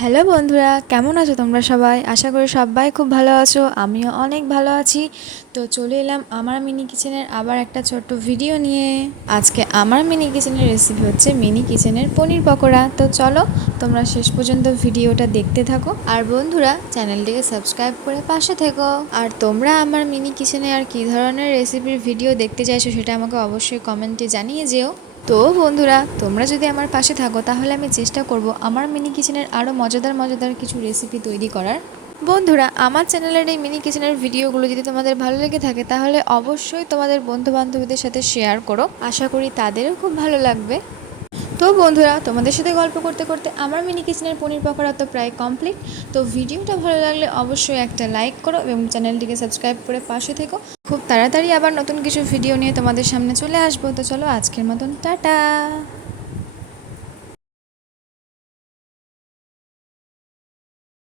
Hello বন্ধুরা, কেমন আছো তোমরা সবাই? আশা করি সবাই খুব ভালো আছো, আমিও অনেক ভালো আছি। তো চলে এলাম আমার মিনি কিচেনের আবার একটা ছোট্ট ভিডিও নিয়ে। আজকে আমার মিনি কিচেনের রেসিপি হচ্ছে মিনি কিচেনের পনির পকোড়া। তো চলো তোমরা শেষ পর্যন্ত ভিডিওটা দেখতে থাকো, আর বন্ধুরা চ্যানেলটিকে সাবস্ক্রাইব করে পাশে থেকো। আর তোমরা আমার মিনি কিচেনে আর কী ধরনের রেসিপির ভিডিও দেখতে চাইছো সেটা আমাকে অবশ্যই কমেন্টে জানিয়ে যেও। তো বন্ধুরা, তোমরা যদি আমার পাশে থাকো তাহলে আমি চেষ্টা করব আমার মিনি কিচেনের আরও মজাদার মজাদার কিছু রেসিপি তৈরি করার। বন্ধুরা, আমার চ্যানেলের এই মিনি কিচেনের ভিডিওগুলো যদি তোমাদের ভালো লেগে থাকে তাহলে অবশ্যই তোমাদের বন্ধু বান্ধবীদের সাথে শেয়ার করো, আশা করি তাদেরও খুব ভালো লাগবে। তো বন্ধুরা, তোমাদের সাথে গল্প করতে করতে আমার মিনি কিচেনের পনির পকোড়া তো প্রায় কমপ্লিট। তো ভিডিওটা ভালো লাগলে অবশ্যই একটা লাইক করো এবং চ্যানেলটিকে সাবস্ক্রাইব করে পাশে থেকো। খুব তাড়াতাড়ি আবার নতুন কিছু ভিডিও নিয়ে তোমাদের সামনে চলে আসবো। তো চলো আজকের মতন টাটা।